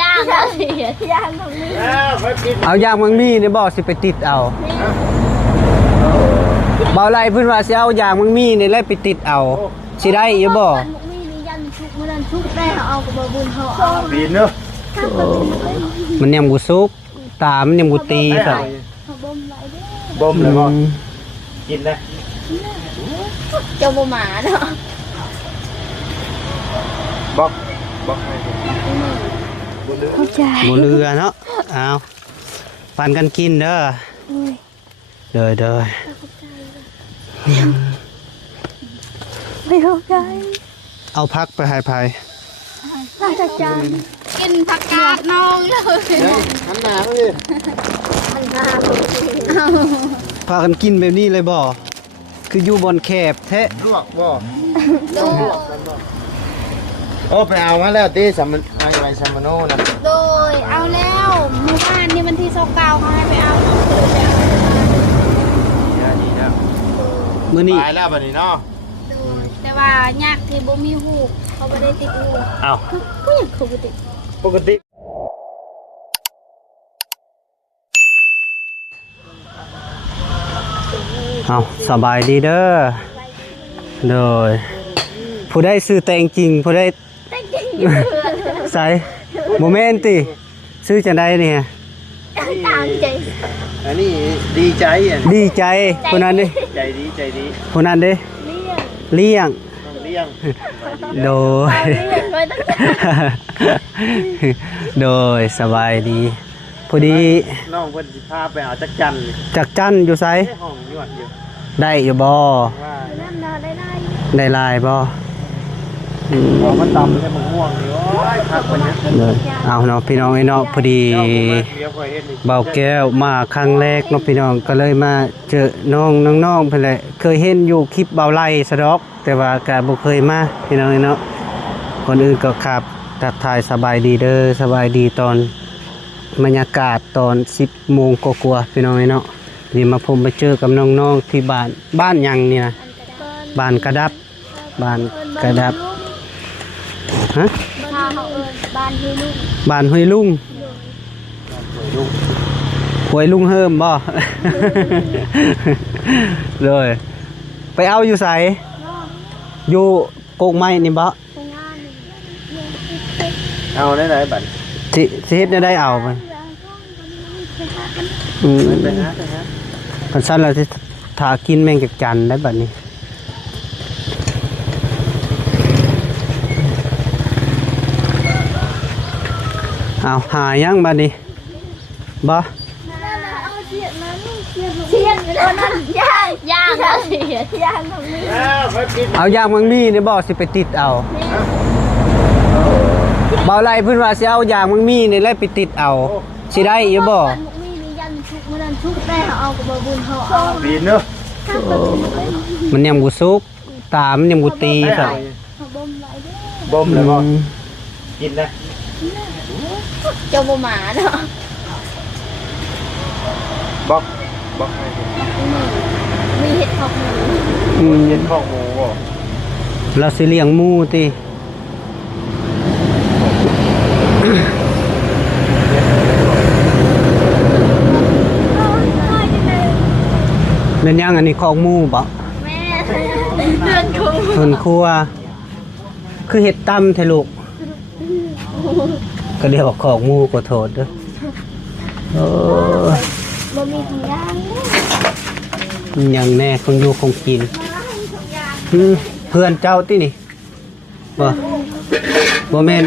ย่างเอายางมังมีเนี่ยบอกสิไปติดเอาเบาไรเพื่อนว่าสิเอายางมังมีเนี่ยไล่ไปติดเอาสิได้อย่าบอกมีนี่ยันชุกมันนั่นชุกได้เอากับบบุญเขาปีนเนอะมันยังกูซุกตามันยังกูตีสักบ่มเลยบ่กินได้เจ้าบ่หมาเนาะบอกให้บุเรือเนาะเอาปั่นกันกินเด้อเด้อไม่เข้าใจเอาพักไปให้ภัยน่าจะจานกินผักกาดน้องเลยหันหน้าเลยพากันกินแบบนี้เลยบ่คืออยู่บนแคบแท้ลวกบ่โอ้ไปเอามาแล้วตีสัมมันอะไรสัมมโนนะโดยเอาแล้วเมื่อวานนี่วันที่29เขาให้ไปเอามื้อนี้ตายแล้วบัดนี้เนาะโดยแต่ว่ายากที่บ่มีหูเขาบ่ได้ติดหูอ้าวก็ยังปกติเอาสบายดีเด้อโดยผู้ได้ซื้อแต่งจริงผู้ได้ใส่โมเมนต์ติซื้อจะได้เนี่ยตามใจอันนี้ดีใจดีใจคนนั้นดิใจดีคนนั้นดิเลี้ยงโดยโดยสบายดีพอดีน้องเพิ่นสิพาไปเอาจักจันอยู่ไสห้องยวดอยู่ได้อยู่บ่ได้ลายบ่มันตำใช่มันม่วงนี่โอ้ยพักวันนี้เอาเนาะพี่น้องไอ้เนาะพอดีเบาแก้วมาครั้งแรกเนาะพี่น้องก็เลยมาเจอน้องเพิ่นแหละเคยเห็นอยู่คลิปเบาไล่ซะดอกแต่ว่าก็บ่เคยมาพี่น้องไอ้เนาะคนอื่นก็ขับทักทายสบายดีเด้อสบายดีตอนบรรยากาศตอน 10 โมงกว่าๆพี่น้องไอ้เนาะนี่มาผมไปเจอกับน้องๆที่บ้านยังนี่นะบ้านกระดับฮะบ้านห้วยลุงห้วยลุงเฮิมบ่เลยไปเอาอยู่ไสอยู่โกกไม้นี่บ่เอาได้บัดสิเฮ็ดได้เอาไปไปหาคันซั่นแล้วสิถ้ากินแมงจักจันได้บัดนี้เอาหายังบัดนี้บ่ย่างเอายางมังมีเนี่ยบ่สิไปติดเอาเบาไรเพิ่นว่าสิเอายางมังมีเนี่ยไล่ไปติดเอาสิได้อยู่บ่มีนี่ยันชุกมันนั่นชุกได้เอากับบบุญเขาปีนเนอะมันยังกูซุกตามันยังกูตีสักบ่มเลยบ่กินได้เจ้าบ่หมาเนาะบอกให้มีเห็ดหอกหมูเห็ดหอกหมูบ่เราสิเลี้ยงหมูติเป็นยังอันนี้ของหมูบ่แม่เดือนครัวคือเห็ดตำเทลูกก็เรียกว่าของหมูก็โทษเด้อบ่มีทุกอย่างอย่างแน่คงอยู่คงกินเพื่อนเจ้าที่นี่บ่แม่น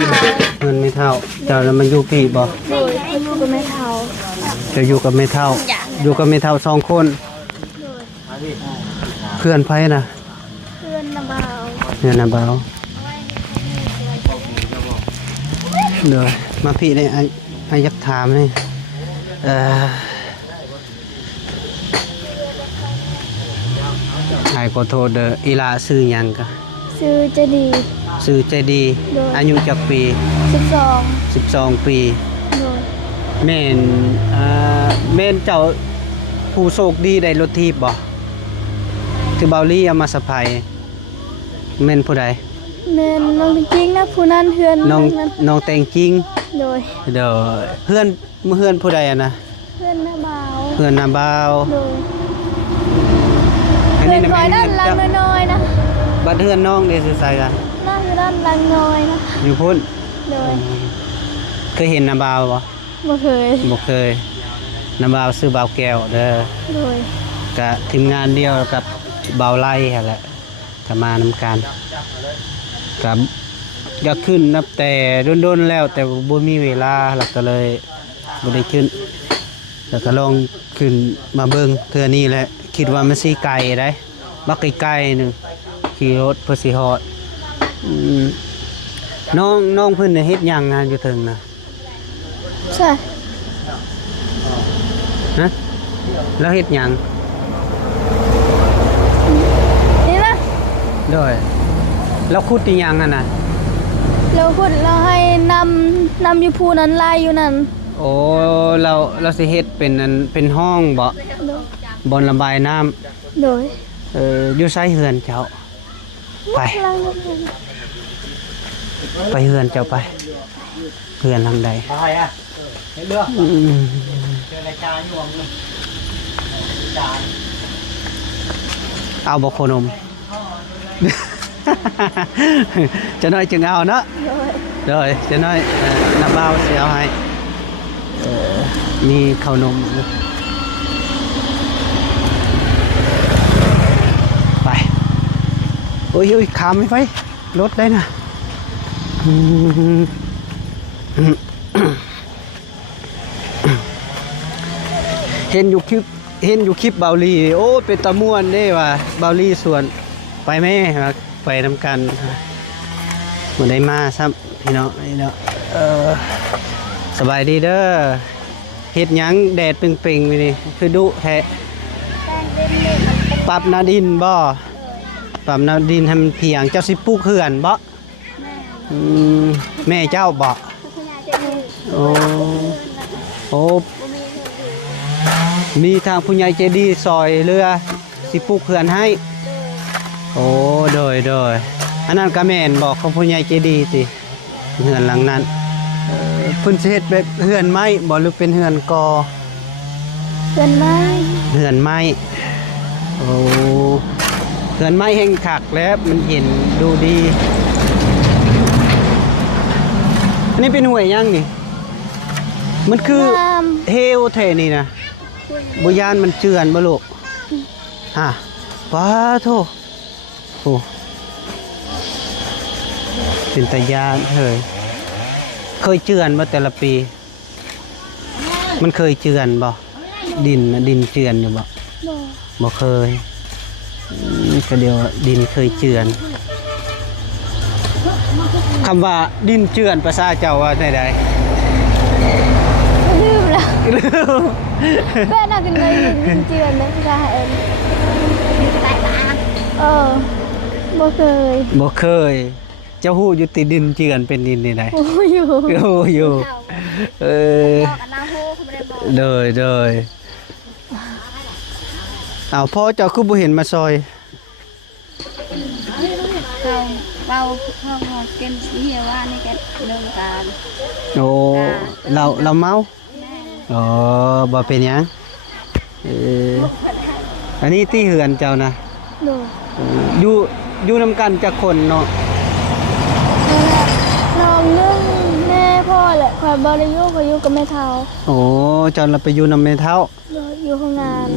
เพื่อนไม่เท่าเจ้าแล้วมันอยู่พี่บ่อยู่กับแม่เท่าจะอยู่กับแม่เท่าอยู่กับแม่เท่า2คนเพื่อนไผน่ะเพื่อนน่ะบ่าวเดี๋ยวมาพี่เนี่ยไอ้ยักษ์ถามนี่ไอ้ขอโทษเด้ออีลาซื้อยังกะซื้อใจดีอายุจักปี12 ปีแม่นเจ้าผู้โชคดีได้รถทีบบ่ที่เบาลี่เอามาสะพายแม่นผู้ใด แม่น้องจริงนะผู้นั้นเฮือน น้องน้องแต่งจริง โดย เด้อเพื่อนผู้ใดอะนะ เพื่อนหน้าบ่าว เพื่อนนาบ่าว โดย อัน เพื่ นี้ อน นะ คอยด้านหลัง เจ้า น้อยๆนะ บัดเพื่อนน้องได้ซื่อไสกัน นั่งอยู่ด้านหลังน้อยนะ อยู่พุ่น โดย เคยเห็นนาบ่าวบ่ บ่เคย บ่เคยนาบ่าวซื้อบ่าวแก้วเด้อ โดย ก็ทีมงานเดียวกับบ่าวไล่หั่นแหละก็มานำกันกับอยากขึ้นนับแต่โดนๆแล้วแต่บ่มีเวลาแล้วก็เลยบ่ได้ขึ้นแล้วก็ลองขึ้นมาเบิ่งเทื่อนี้แหละคิดว่ามันสิไกลได้บักไกลๆนึงขี่รถเพื่อสิฮอดน้องเพิ่นน่ะเฮ็ดหยังงานอยู่เทิงน่ะ ใช่ ฮะแล้วเฮ็ดหยัง นี่นะ ด้วยแล้วขุดอีหยังอ่ะน่ะ เราพูดเราให้นำอยู่ภูนั้นลายอยู่นั่น โอ้เราสิเฮ็ดเป็นอันเป็นห้องบ่ โดย บนระบายน้ำ โดย อยู่ไสเฮือนเจ้าไป หลังนั้น ไปเฮือนเจ้าไปเฮือนหลังใด อะไรอ่ะเห็นเรื่อง อืม เจอรายการอยู่มึงจาน เอาบ่โคนม จะน้อยจึงเอาเนาะ โดย rồi cho nói là bao xéo hay mi khẩu nôm phải ôi ôi khám mới phải lốt đây nèเห็นอยู่คลิปเบาลีโอ้เป็นตะม่วนเด้ว่าเบาลีส่วนไปแม่ไปนำกันหมดได้มาซ้ำพี่น้องนี่เนาะสบายดีเด้อเฮ็ดหยังแดดเปร่งๆไปนี่คือดุแท้ปรับนาดินบ่ปรับนาดินให้มันเพียงเจ้าสิปลูกเขื่อนบ่อืมแม่เจ้าบ่โอ้โอ้มีทางผู้ใหญ่ใจดีซอยเรือสิปลูกเขื่อนให้โอ้โดยอันนั้นก็แม่นบอกของผู้ใหญ่ใจดีสิเฮือนหลังนั้นเพิ่นสิเฮ็ดแบบเฮือนไม้บ่หรือเป็นเฮือนกอ เพื่อนไม้ เฮือนไม้โอ้เฮือนไม้แห่งคักแล้วมันเห็นดูดีอันนี้เป็นห้วยยังนี่มันคือ น้ เฮวแท้นี่นะบ่ยานมันเจือนบ่ลูกฮะป้าโธ่โอ้เป็นตายานเฮ้ยเคยเจือนบ่แต่ละปี มันเคยเจือนบ่ดินน่ะดินเจือนอยู่บ่ ำบอก บ่เคยก็เดียวว่าดินเคยเจือนคำว่าดินเจือนภาษาเจ้าว่าได้ใด ลืมแล้วแม่น่าจะเลยยินเจือนเลยพี่ชายเอ็นบ่เคย บ่เคย เจ้าฮู้อยู่ติดินเจือนเป็นดินนี่ได โอ้ยอยู่ โอ้อยู่เออ บอกกันนะโหเขาไม่ได้บอก เลยเอาพ่อเจ้าคือบ่เห็นมาซอย เขาเบาเขาเก็บเหี้ยว่านี่แกเดินการ โอ้เราเมาอ๋อบ่เป็นหยังเอออันนี้ที่เหือนเจ้านะ ดู อยู่นำกันจักคนเนาะ น้องนึ่งแม่พ่อแหละคอยบริยุกับยุกับแม่เท้า โอ้เจ้าเราไปอยู่นำแม่เฒ่า อยู่ห้องงาน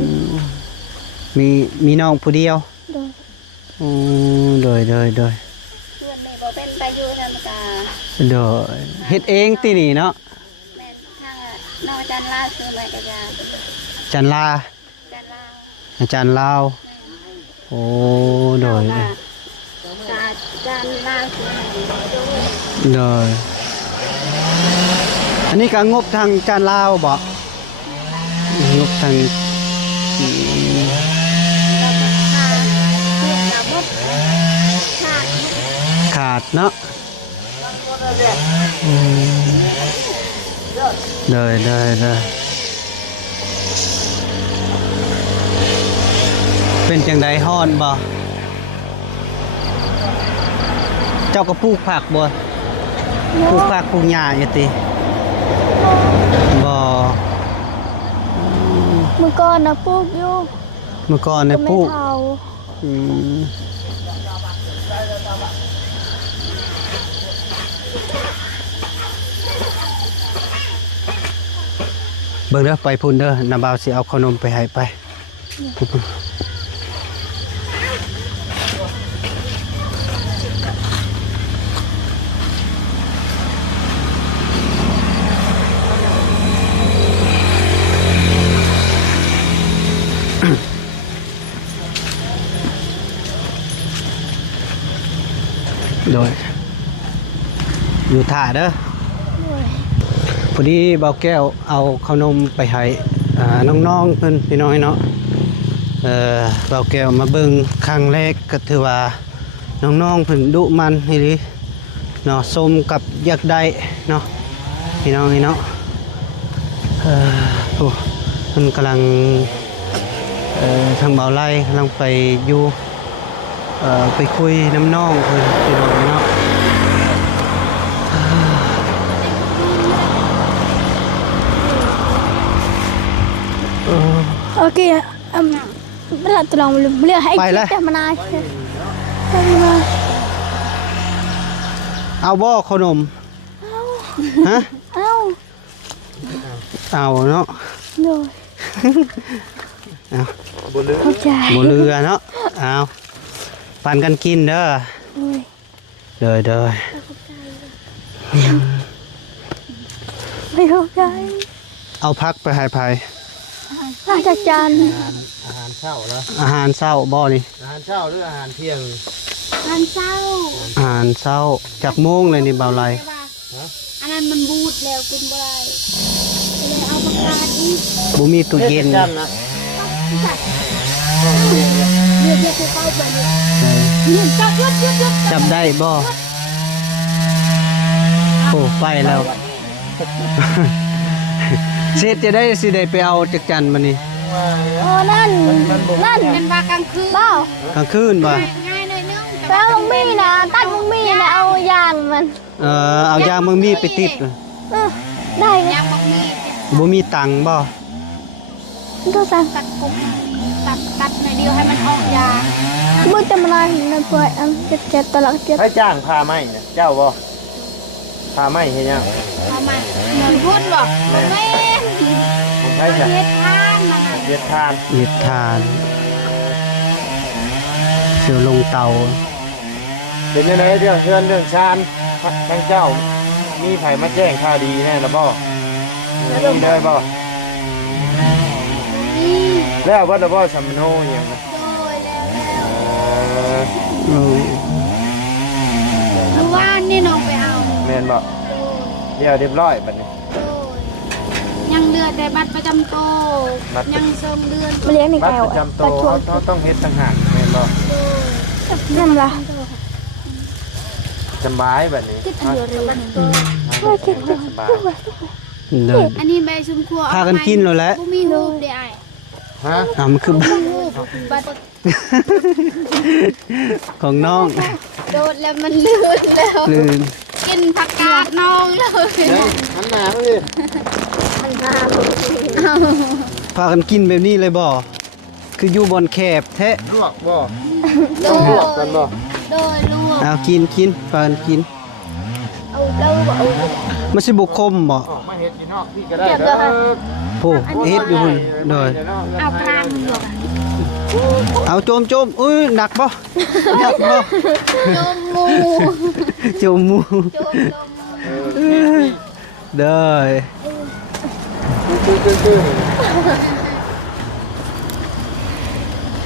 มีน้องผู้เดียว ดู อืมโดย เพื่อนนี่บ่เป็นไปอยู่นั่นกา เฮ็ดเองตินี่เนาะ แม่ทางนอกจันลาซื้อไม้กระยา จันลา จันลา อาจารย์ลาวโอ้โดย จันลาซื้อไม้ โดยอันนี้ก็งบทางจานลาวบ่งบทาง เราก็พาเพื่อนเราหมดขาด ขาดเนาะเลยเป็นจังไดฮ้อนบ่ เจ้าก็ปลูกผักบ่ปลูกผักปลูกหญ้าอยู่ติบ่ เมื่อก่อนนะปลูกอยู่ เมื่อก่อน ก็ เนี่ย ไม่ ปลูก เท่า อืมเบิ่งเด้อไปพุ่นเด้อน้าบ่าวสิเอาขนมไปให้ไปโดยอยู่ท่าเด้อพอดีเบาแก้วเอาขนมไปให้น้องๆเพิ่นพี่น้อยเนาะเบาแก้วมาเบิ่งครั้งแรกก็ถือว่าน้องๆเพิ่นดุมันนี่ดิเนาะสมกับอยากได้เนาะพี่น้องนี่เนาะโอ้เพิ่นกำลังทางเบาไล่กำลังไปอยู่ไปคุยน้ำน้องเพิ่นพี่น้องเนาะโอเคไม่ละตัวลองเลือกให้แต่มานานแต่มา เอาบ่ขนมฮะ เอ้า เอาเนาะ โดย เอา เข้าใจ บ่เรือเนาะเอาปั่นกันกินเด้อ โดย เด้อ ไม่เข้าใจ เอาพักไปให้ไผ อาจารย์ อาหารเช้าแล้ว อาหารเช้าบ่นี่ อาหารเช้าหรืออาหารเที่ยง งานเศร้า อาหารเช้าจากโมงเลยนี่เบาไล อันนั้นมันบูดแล้วกินบ่ได้เลยเอาปากกาอีก บ่มีตู้เย็น จันนะ เรียกเข้าไปเลยนี่จับยุด จับได้บ่โอ้ไปแล้ว เสร็จจะได้สิได้ไปเอาจักจันมานี่ โอ้นั่นเป็นว่ากลางคืนเปล่าก ลางคืนบ่ ง่ายหน่อยนึงแปลว่ามึงมีนะตัดมึงมีนะเอายางมัน เอายางมึงมีไปติด ได้ยางมึงมี บ่มีตังค์บ่ ก็สั่งตัดกุ๊กตัดในเดียวให้มันออกยางมึงจะมาอะไรในปล่อยเจ็บตลอดเจ็บ ให้จ้างพาไหมเนี่ยเจ้าบ่พาไหมเห็นยัง เอามาเงินพูดบอกแม่ ผมให้จ้ะ เฮ็ดทานมัน เวียดทาน เฮ็ดทานเสือลงเตา เป็นยังไงเรื่องชานทางเจ้ามีไผมาแจ้งข่าวดีแน่ละบ่มีได้บ่แล้วว่าละบ่สัมมโนอย่างนะ เมื่อวานนี่น้องไปเอา แม่นบ่เดี๋ยวเรียบร้อยบัดนี้ ยังเดือนแต่บัตรประจำตัวยังส่งเดือนมาเลี้ยงใน บัต แก้ ร ว ประจำตัวเขาต้องเฮ็ดต่างหากแม่นบ่ นั่นล่ะ สบายบัดนี้ คิดถึงเรื่อง ว่าคิดสบาย เดิน อันนี้ใบชุมครัว พากันกินแล้วแหละ บ่มีรูปได้ ฮะ มันคือ รูปบัตร ของน้อง โดดแล้วมันลื่นแล้ว ลืม กินผักกาดน้องเลย หันหน้ามาดิ มันมา พากันกินแบบนี้เลยบ่คืออยู่บนแคบแท้ ลวกบ่ โด ลวกกันบ่ โดยลูก เอากินพากันกิน เอาเด้อเอา มันสิบ่คมบ่ ออกมาเฮ็ดอยู่นอกพี่ก็ได้เด้อ โอ้เฮ็ดอยู่พุ่นโดย เอาพานหลวก เอาโจมอุ้ยหนักบ่หนักบ่ โยมงู โจมหมู โจม เด้อ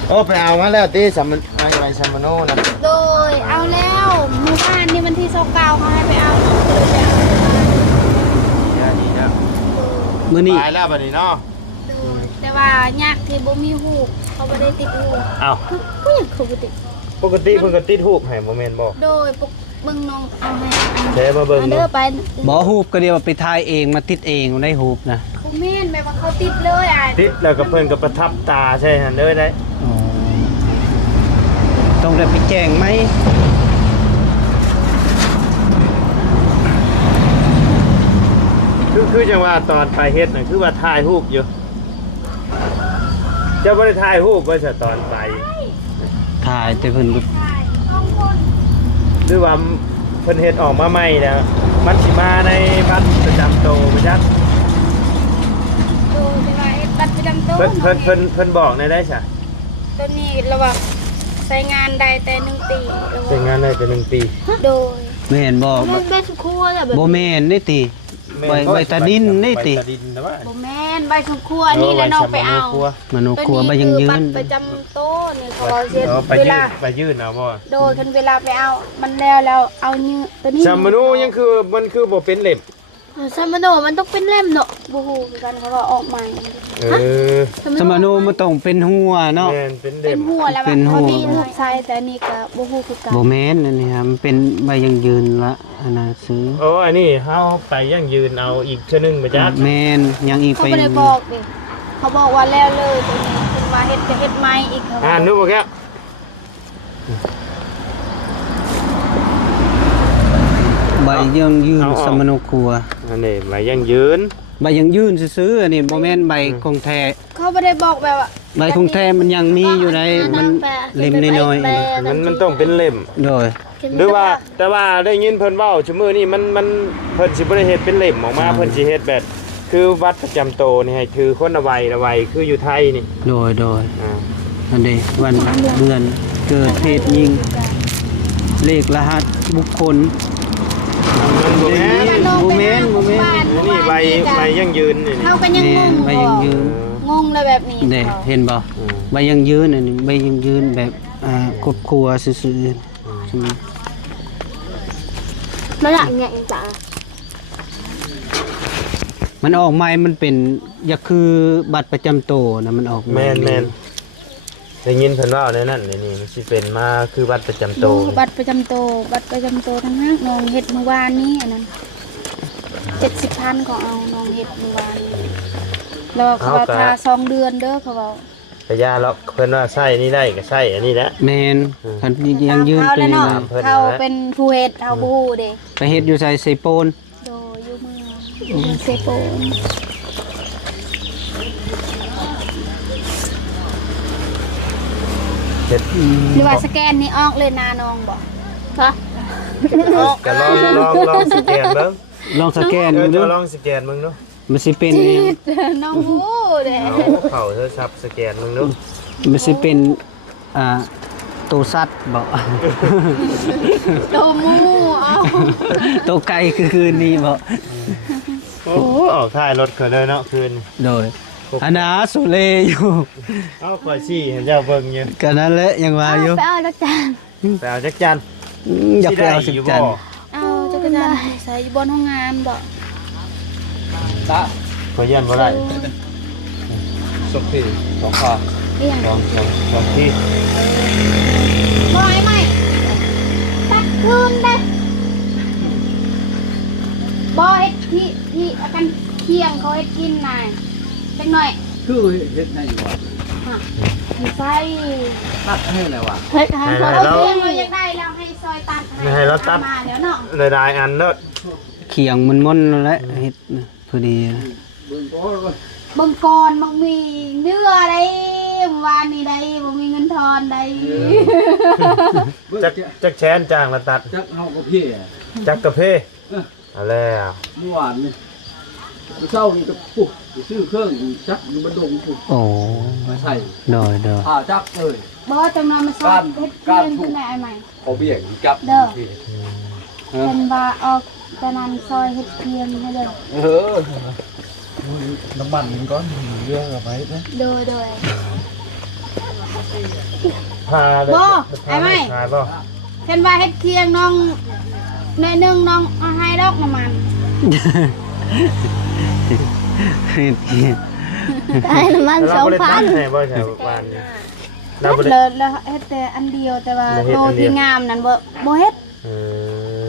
โอ้ไปเอามาแล้วตีสัมมันอะไรสัมมโนนะ โดยเอาแล้วหมู่บ้านนี่มันที่29เขาให้ไปเอา ดีนะ มื้อนี้ ตายแล้วบัดนี้เนาะ โดยแต่ว่ายากที่บ่มีหูกเขาบ่ได้ติดหูก อ้าว ก็ยังเขาบ่ติด ปกติเพิ่นก็ติดรูปให้บ่แม่นบ่ โดยปกเบิ่งน้องเอาให้ เด้มาเบิ่ง อัน ดู เด้อไป บ่ฮูบก็เดียวว่าไปถ่ายเองมาติดเองได้ฮูบนะ บ่แม่นแบบว่าเขาติดเลยอ่ะ ติดแล้วก็เพิ่นก็ประทับตาใช่หั่นเด้อได้ อ๋อต้องได้ไปแจ้งไหม คือจังว่าตอนไปเฮ็ดน่ะคือว่าถ่ายรูปอยู่เจ้าบ่ได้ถ่ายรูปไว้ซะตอนไป ถ่ายแต่เพิ่นก็ หรือว่าเพิ่นเฮ็ดออกมาใหม่แล้วมันสิมาในบัตรประจำตัวบ่จัก ดูสิว่าบัตรประจำตัว เพิ่นบอกในได้ซะ ตัวนี้ระหว่างใช้งานได้แต่1 ปี ใช้งานได้แต่1 ปี โดย แม่นบ่ มันเป็นครัวแบบ บ่แม่นนี่ติใบตาดินนี่ติ ใบตาดินนะว่า บ่แม่นใบสมครัวนี่แหละน้องไปเอา มโนครัวใบยังยื บั น ตรประจำตัวนี่เขาเอาเฮ็ด ไป เว ยื่ ลาน ไปยื่นเอาบ่ โดยคันเวลาไปเอามันแล้วเอาเนื้อตัวนี้ ชามนูยังคือมันคือบ่เป็นเล็บ สมโนมันต้องเป็นเล่มเนาะบ่ฮู้คือกันเขาว่าออกใหม่ เออ สมโนมันต้องเป็นหัวเนาะ แม่นเป็น เป็ เล็ น บ หัวแล้ว เป็นหัว เขามีรูปใส่แต่อันนี่ก็บ่ฮู้คือกัน บ่แม่นอันนี้ครับมันเป็นใบยังยืนละอันน่ะซื้อ โอ้อันนี้เฮาไปยังยืนเอาอีกเทื่อนึงบ่จัก แม่นยังอีก เขา ไป บ่ได้บอกดิเขาบอกว่าแล้วเลยตัวนี้เพิ่นมาเฮ็ดจะเฮ็ดใหม่อีกเขา อ่า ว่า นูบ่แก ใบยังยืนสมโนครัว อันนี้มายังยืน ใบยังยืนซื้อๆอันนี้บ่แม่นใบของแท้ เขาบ่ได้บอกแบบว่า ใบของแท้มันยังมีอยู่ในมันเล่มน้อยๆ มันต้องเป็นเล่ม โดย หรือว่าแต่ว่าได้ยินเพิ่นเว้าชั่วมื้อนี้มันเพิ่นสิบ่ได้เฮ็ดเป็นเล่มออกมาเพิ่นสิเฮ็ดแบบคือวัดประจำโตวนี่ให้ถือคนละไว้คืออยู่ไทยนี่ โดยอ่า อันนี้วันเดือนเกิดเหตุยิงเลขรหัสบุคคล มันบ่แม่น บ่แม่นบ่แม่น อันนี้ใบยังยืนนี่ เฮาก็ยังงง ใบยังยืน งงเลยแบบนี้ เด้เห็นบ่ใบยังยืนอันนี้ใบยังยืนแบบครอบครัวซื่อๆใช่ไหม มันละไงจ้ะ มันออกใหม่มันเป็นอย่าคือบัตรประจำตัวนะมันออกให แม่นได้ยินเพิ่นเว้าในนั้นนี่มันสิเป็นมาคือวัดประจำโตว บัตรประจำตัวทั้งนั้นน้องเฮ็ดเมื่อวานนี้อันนั้น70,000ก็เอาน้องเฮ็ดเมื่อวานนี้แล้วเขาว่าทา2 เดือนเด้อเขาว่า แต่ยาแล้วเพิ่นว่าใช้นี่ได้ก็ใช้อันนี้แหละ แมนคันยังยืน เขา ตัว แล้ว นี้ เนาะ นะ เพิ่น เขาเป็นผู้เฮ็ดเขาบ่ฮู้เด้ ไปเฮ็ดอยู่ใส่ไซโปน โดยอยู่เมืองเซโปน เฮ็ด หรือว่าสแกนนี่ออกเลยนาน้องบ่ฮะ ก็ลองสแกนเบิ่ง ลองสแกน เออ ดู จะลองสแกนมึงเนาะ มันสิเป็น จีดน้องฮู้เด้ เอาเข่าโทรศัพท์สแกนมึงเนาะ มันสิเป็นตัวสัตว์บ่ โตหมูเอา ตัวไก่คือคืนนี้บ่ โอ้ออกท้ายรถเขาเลยเนาะคืน โดยอันนาสุเลอยู่ เอาขวดซี่เห็นเจ้าเบิ่งอยู่ ก็นั่นแหละยังว่าอยู่ ไปเอาจักรจาน ไปเอาจักจัน อยากไปเอาสิบจันทร์ เอาจักรจานใส่บนห้องงานบ่ ขอยันบ่ได้ สุกที่สองขา เอียง ลองที่ บ่ให้ไหมตัดคืนเด้บ่เฮ็ดที่อากันเคียงเขาเฮ็ดกินน่ะจักหน่อย คือเฮ็ดให้อยู่ว่า ให้ใส่ ตัดให้แล้วว่ะ เฮ็ดให้เขาเคียงเราอยากได้แล้วให้ซอยตัดมาเดี๋ยวเนาะ ได้อันเนาะ เขียงมันม่อนแล้วแหละเฮ็ดพอดี เบิ่งก่อน บางก่อนบางมีเนื้อได้วานนี้ได้บ่มีเงินทอนได้ เบิ่ง จักแชนจ้างละตัด จักเฮาก็พี่ จักกระเพเอาแล้ว เมื่อวานนี่เช้านี่ก็ปุ๊บซื้อเครื่องจักอยู่บนดงปุ๊บ โอ้ มาใส่ โดย จักเลย บ่จังนั้นมาซอยเฮ็ดเคียงจังได๋ไอ้ใหม่ เอาเบี้ยจับ เป็นว่าออกจังนั้นซอยเฮ็ดเคียงให้เด้อ น้ำมันมันก้อนเรื่องเอาไว้นะ โดย พาเลย บ่ไอ้ใหม่ พาบ่ เพิ่นว่าเฮ็ดเคียงน้องในหนึงน้องเอาให้ดอกน้ำมัน เฮ็ดเขียง ได้น้ำมัน เราบ่ได้ตัดให้บ่ใช่วานนี้เราบ่ได้ แล้วเฮ็ดแต่อันเดียวแต่ว่า แล้วเฮ็ด โต อันเดียว ที่งามนั้นบ่เฮ็ด เอ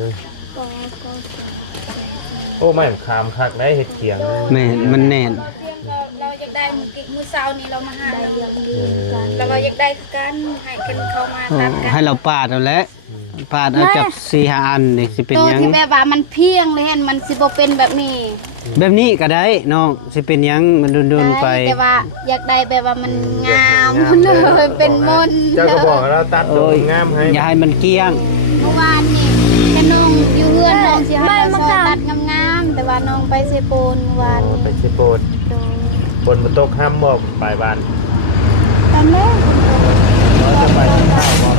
อโอ้ไม่ขามคักได้เฮ็ดเขียง แม่นมันแน่น เราอยากได้มื้อเช้านี้เรามาหาแล้วก็อยากได้คือกันให้กันเข้ามาตัดกัน ให้เราปาดเอาแหละปาดเอาจาก4-5อันนี่สิเป็น ตัว หยัง ที่แบบว่ามันเพียงเลยเห็นมันสิบ่เป็นแบบนี้ แบบนี้ก็ได้น้องสิเป็นหยังมันดุนๆไป แต่ว่าอยากได้แบบว่ามันงามเลยเป็นมนต์ เจ้าก็บอกเราตัดตรงงามให้ อย่าให้มันเกลี้ยง เมื่อวานนี่แค่น้องอยู่เฮือนน้องสิให้เราตัดงามๆแต่ว่าน้องไปเซโปนเมื่อวานนี่ ไปสิโปด โดย บนมันตกห้ามบอกปลายบ้าน ตามเลย เราจะไปกินข้าวบ่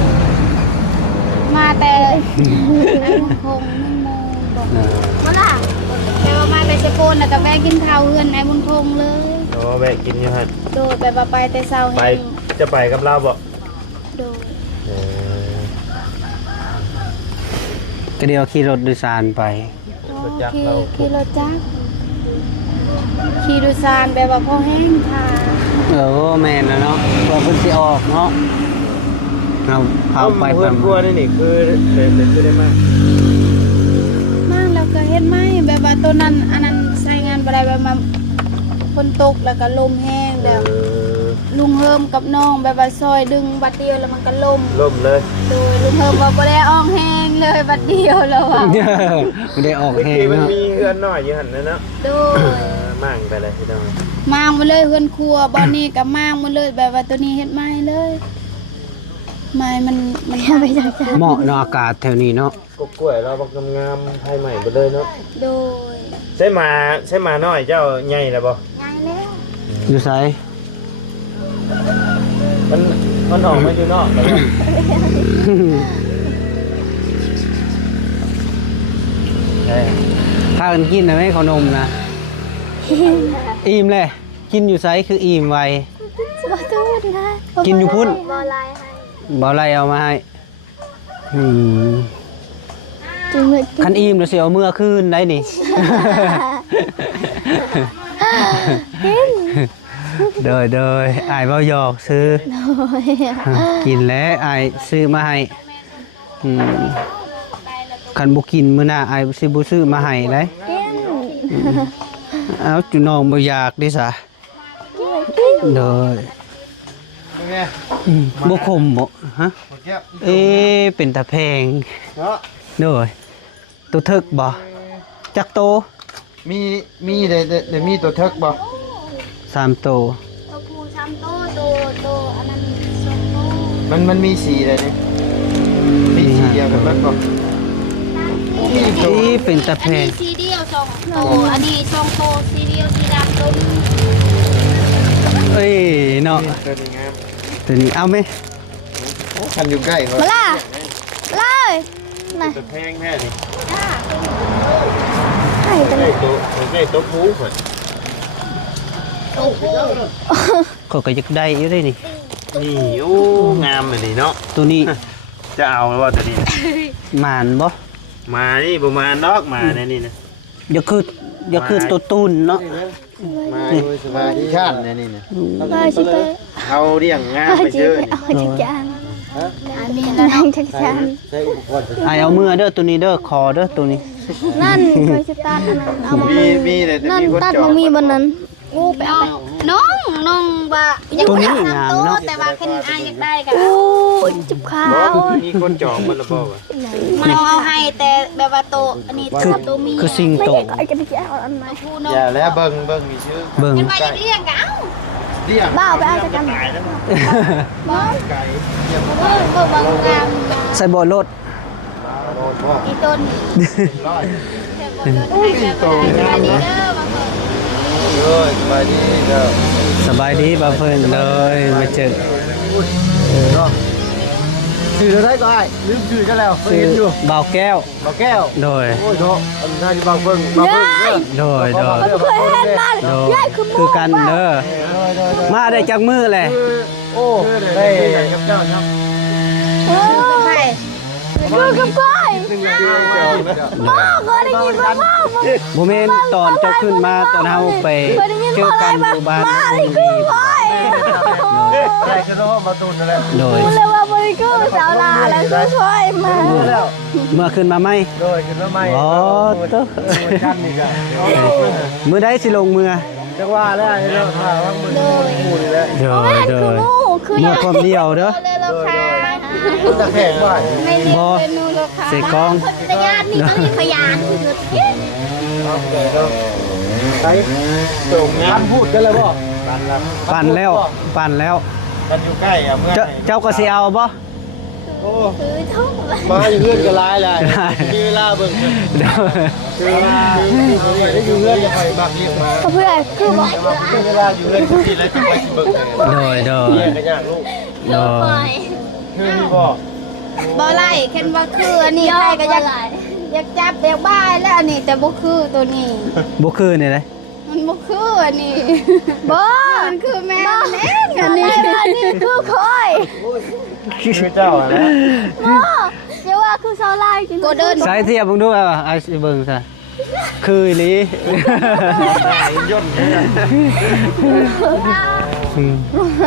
มาแต่ไอ้ลุงพงษ์ไม่โมงบอกมาล่ะแต่ว่ามาแต่เซโปนแล้วก็แวะกินข้าวเฮือนไอ้บุญพงษ์เลย โอ้แวะกินอยู่หั่น โดยแบบว่าไปแต่เช้า ไป แห้ง จะไปกับเราบ่ โดย เออ ก็เดียวขี่รถโดยสารไป ขี่รถจักรขี่โดยสารแบบว่าพอแห้งค่ะ แม่นแล้วเนาะเพื่อเพิ่นสิออกเนาะเราพาไป เพื่อนกลัวนี่คือเป็นคือได้มาก มากแล้วก็เฮ็ดไหมแบบว่าตัวนั้นอันนั้นใช้งานบ่ได้แบบมาฝนตกแล้วก็ลมแห้งแล้วลุงเฮิมกับน้องแบบว่าซอยดึงบัดเดียวแล้วมันก็ล่ม ล่มเลย โดยลุงเฮิมว่าบ่ได้อ้องแห้งเลยบัดเดียวแล้วอ่ะ ไม่ได้ออกแห้ ที่ ง มัน เนาะ มีเฮือนน้อยอยู่หั่นนะเนาะ โดย มั่งไปเลยพี่น้อง มางมาเลยเฮือนครัวบ่นี้ก็มางมาเลยแบบว่าตัวนี้เฮ็ดไม้เลยไม้มันทำไปจังจ้ะ เหมาะเนาะอากาศแถวนี้เนาะ กล้วยเราบักงามๆไผใหม่ไปเลยเนาะ โดย ใช่มาน้อยเจ้าใหญ่แล้วบ่ ง่ายแล้ว อยู่ไส มันออกมาอยู่นอกแล้วเอ้ย ถ้ากันกินนะไหมขนมนะอิ่มเลยกินอยู่ไสคืออิ่มไว บ่ตูดนะ กินอยู่พุ่น บ่ลายให้ บ่ไรเอามาให้อืม จริงเลย คันอิ่มเดี๋ยวสิเอาเมื่อคืนได้นี่ เดยอายเว้าหยอกซื้อกินแล้วอายซื้อมาให้อืมคันบ่กินมื้อหน้าอายสิบ่ซื้อมาให้ได้เอาจุน้องบ่อยากดิซะเดยบ่คมบ่ฮะเอ๊ะเป็นตาแพง เนาะ เด้อตัวทึกบ่จักโต มีได้มีตัวเทิกบ่ 3โต ตัวผู้ช้ำโตอันนั้นสองโต มันมีสีอะไรนี่มีสีเดียวกันมั้ยบ่มีตัว นี่เป็นตาแพ อันนี้ ง สีเดียวสองโตอันนี้สองโตสีเดียวสีดำตัวนึง เอ้ยเนาะ ตัวนี้งาม ตัวนี้เอาไหม คันอยู่ใกล้เขา มาล่ะเลยน่ะ ตัวแพงแท้นี่ ให้กัน ได้ตัวผู้เพิ่น โตผู้ เขาก็อยากได้อยู่ได้นี่ นี่โอ้งามเลยนี่เนาะ ตัวนี้ จะเอาว่าตัวนี้ หมานบ่ มานี่ประมาณนอกมาเนี่ยนี่นะ อย่าคือตัวตูนเนาะ มาอยู่สบายที่ชาติเนี่ยนี่นะ มาสิไป เขาเรียงงามไปเยอะนี่ เอาจักรยานอันนี้แล้วนั่งจักรยาน ใช้อุปกรณ์ ไอเอามือเด้อตัวนี้เด้อคอเด้อตัวนี้ นั่นเคยสตาร์ทอันนั้นเอามา มีแต่จะ นั่น มีคน ตัด จอ มั ด นมีบนนั้นงูไปเอาไปน้องว่ายัง ตัวนี้ ไม่ งาม ทำโต เนาะ แต่ว่าขึ้นอายอยากได้กันโอ้จุบขา มีคนจองมันระบอกว่า มันเอาให้แต่แบบว่าโตอันนี้ คือ โตมี คือสิงโต ไอ้กันที่เอาอันไหนผู้น้อง อย่าแล้วเบิ่งมีชื่อ เบิ่ง กันไปเลี้ยงกันเอ้า เรียง บ้าไปเอาจักรยาน ตายแล้ว บ้า ไก่เรียง เบิ่งเบิ่งบางงาม ใส่บ่รถ โอ้โห อีต้น ร้อย ให้แบบว่าดีเด้อบางคน เอ้ยสบายดีเด้อ สบายดีบ่เพิ่นเลยมาเจอ ชื่ออะไรก็ได้ลืมชื่อกันแล้ว ซื้อบ่าวแก้ว บ่แก้ว โดย โอ้ยโถอันนั้นที่บางเบิ่งบางเบิ่งเด้อ โดย เคยเห็นมัน โดยคือกันเด้อมาได้จักมือแหละ โอ้ได้กับเจ้าครับ กับใครคือกับก้อย ซึ่งเชื่อเจ้านะ บ้าก็ได้ยินมาบ้า บ่แม่นตอนเจ้าขึ้นมาตอนเฮาไปเที่ยวกันอยู่บ้าน นี่คือก้อย ใช่คือต้องมาตูนนั่นแหละ โดย เลยว่าบริกูสาวลาแล้วคือก้อยมา แล้ว เมื่อขึ้นมาไหม โดยคือว่าไม่ อ๋อเต้อ ชั้นนี่ก็ มื้อใดสิลงมือ จังว่าแล้วไอ้เรื่องข่าวว่ามึงหมู่นี่แหละ โดยโดย คือ เมื่อความเดียวเด้อ เลยราคา ตะแคงว่า ไม่เรียกเป็นนูราคา ใส่กล้อง คนพยานนี่ต้องมีพยานคือ โอเคเนาะ ไป ส่งงา ท่าน นพูดกันเลยบ่ บ้านละ ปั่นแล้วปั่นแล้ว กันอยู่ใกล้อ่ะเมื่อ เจ้าก็สิเอาบ่ โอ้ คือทุ่ง มาอยู่เพื่อนก็ร้ายเลยมีเวลาเบิ่งกัน เดี๋ยว คือ ได้อยู่เพื่อนจะไปบักเรียกมา เพื่อนคือบอก เวลาอยู่เพื่อนก็กินแล้วจะไปสิเบิ่งกัน โดยโดย แยกกันยากลูก โดย คือที่บอก บ่ไล่เห็นว่าคืออันนี้ใครก็อยากจับอยากบ้ายแล้วอันนี้แต่บ่คือตัวนี้ บ่คือนี่เลย มันบ่คืออันนี้บ่มันคือแม่แม่อันนี้คือคอย คือเจ้าอะนะ เดี๋ยวว่าคือซอลายจริงโกเดิน สายเทียบมึงดูอ่ะไอ้สิเบิ่งซะคืออีหลี ย่น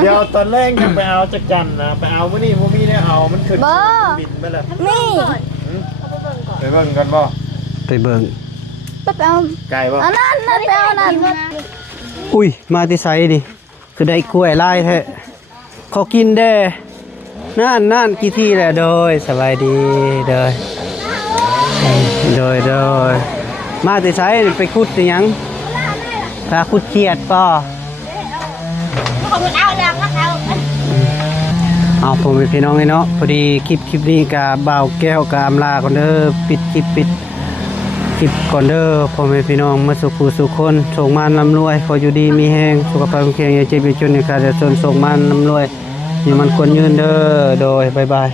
เดี๋ยวตอนแรกยังไปเอาจักจันนะไปเอามื้อนี้บ่มีได้เอามันขึ้นบินไปแล้ว นี่ ไปเบิ่งกันบ่ ไปเบิ่ง ไปเอา ไกลบ่ อันนั้นนั่นไปเอานั่น อุ้ยมาที่ไสนี่คือได้กล้วยลายแท้เขากินแด้นั่นกี่ที่แหละโดยสบายดีโดยมาที่ไสนี่ไปขุดอิหยังตาขุดเขียดป่อ เอาแล้วก็เอา เอาผมเป็นพี่น้องไอ้เนาะพอดีคลิปนี้กับบ่าวแก้วกับอำลาก่อนเด้อปิดคลิปก่อนเด้อพ่อแม่พี่น้องมาสุขสุขคนส่งมานร่ำรวยขออยู่ดีมีแห้งสุขภาพแข็งแรงอย่าเจ็บอย่าจนอย่าขาดอย่าจนส่งมานร่ำรวยอย่ามันควรยืนเด้อโดยบ๊ายบาย